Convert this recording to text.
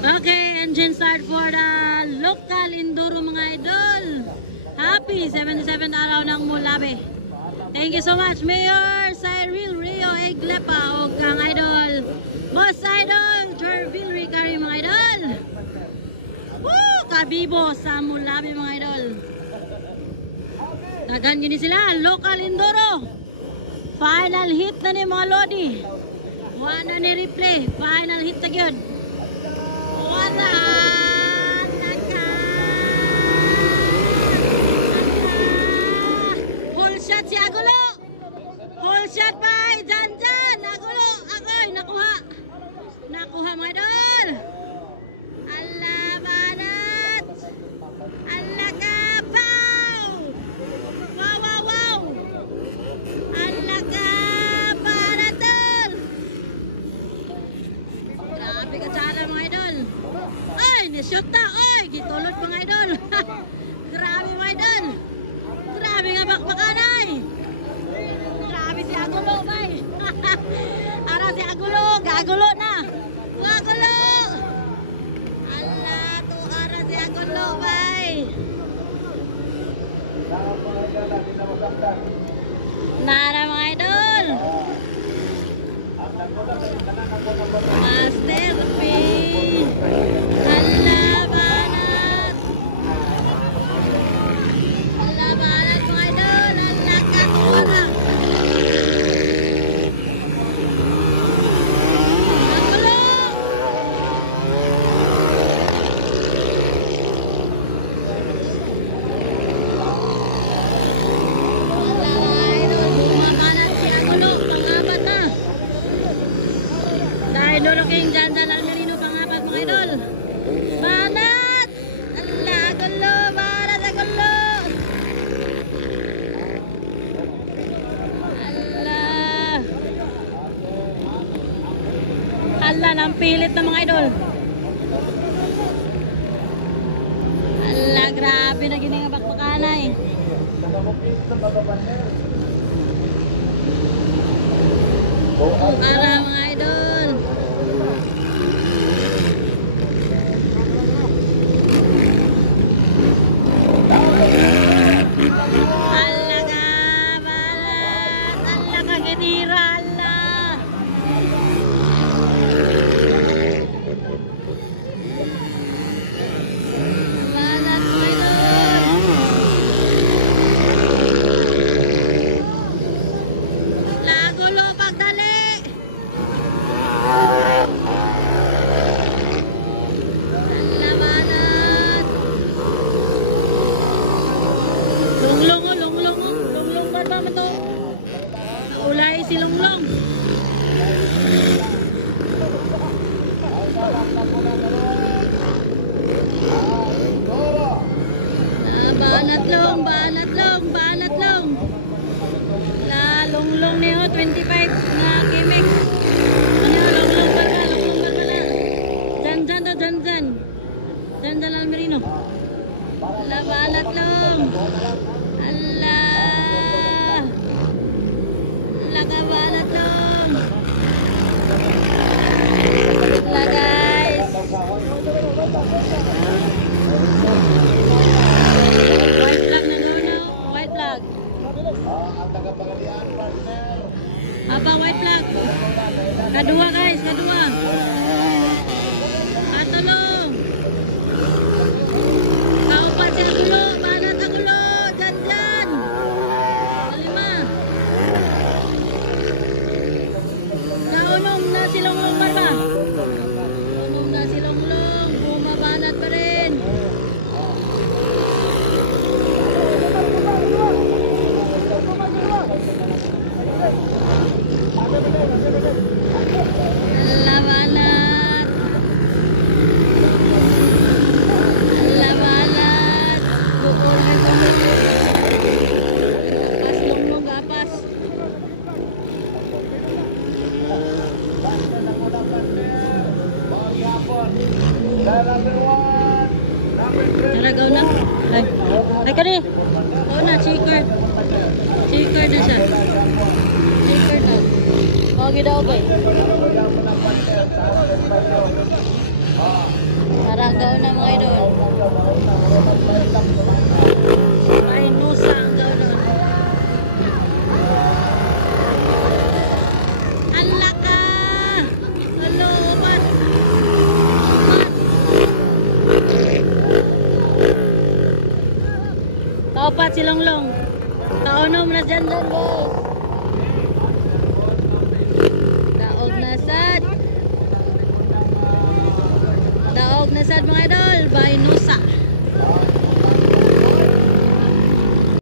Okay, engine start for the local enduro mga idol. Happy 77th araw ng Mulabe. Thank you so much, Mayor Cyril Rio Eglepa o kang idol. Boss Idol, Jarville Ricari mga idol. Woo! Kabibo sa Mulabe mga idol. Tagan yun sila, local enduro. Final hit na ni mga Lodi. Wala ni replay, final hit na yun. Wala! Full shot si Agulo! Full shot pa! Dyan! Agulo! Agoy! Nakuha! Nakuha mga idol! Ala banat! Ala kabaw! Wow! Ala kabanat! Grabe ka sana mga idol! Ay! Nishoot na! Ay! Gitulot mga idol! Grabe mga idol! Grabe nga bakbakanay! Grabe si Agulo bay! Ara si Agulo! Gagulo na! Gagulo! Ala to ara si Agulo bay! Nara mga idol! Master P! Ala banat! Ala banat mga idol! Ala katuwa! Luluking dyan lang nilino pangapat mga idol. Banat! Ala, gulo! Banat na gulo! Ala! Ala, nang pilit na mga idol. Ala, grabe na gini nga bakbakanay. Para mga idol. Allah ka balat, Allah ka ginira, Allah. Balat mo idol. Lagulo pagdali. Allah balat. Lunglong ba ba ito? Naulay si Lunglong. Banat long. La Lunglong niyo 25 na gimmick. Ano Lunglong ba pala? Dyan Almerino. La banat long. Allah. Lagabanat long. La guys. White flag na no. White flag. Apa white flag? Kadua guys, kadua. Atulong. Kaupat sila gulo, banat na gulo. Dyan. Kalima. Naunong na silong lumar ba? Naunong na silong long. Bumabanat pa rin. Labanat. Labanat. Bukulay ko mo. Gapas long gapas. Naragaw na. Ay ka rin. Oo na, checkered. Checkered na siya. Checkered na. Okay daw ba eh. gaon na mga idol. Rhinosa ang gaon nun. Ang laka! Hello, upat! Kaupat si Longlong. Kaunom na dyan guys. Daog na sad. Daog na sad mga idol. Rhinosa.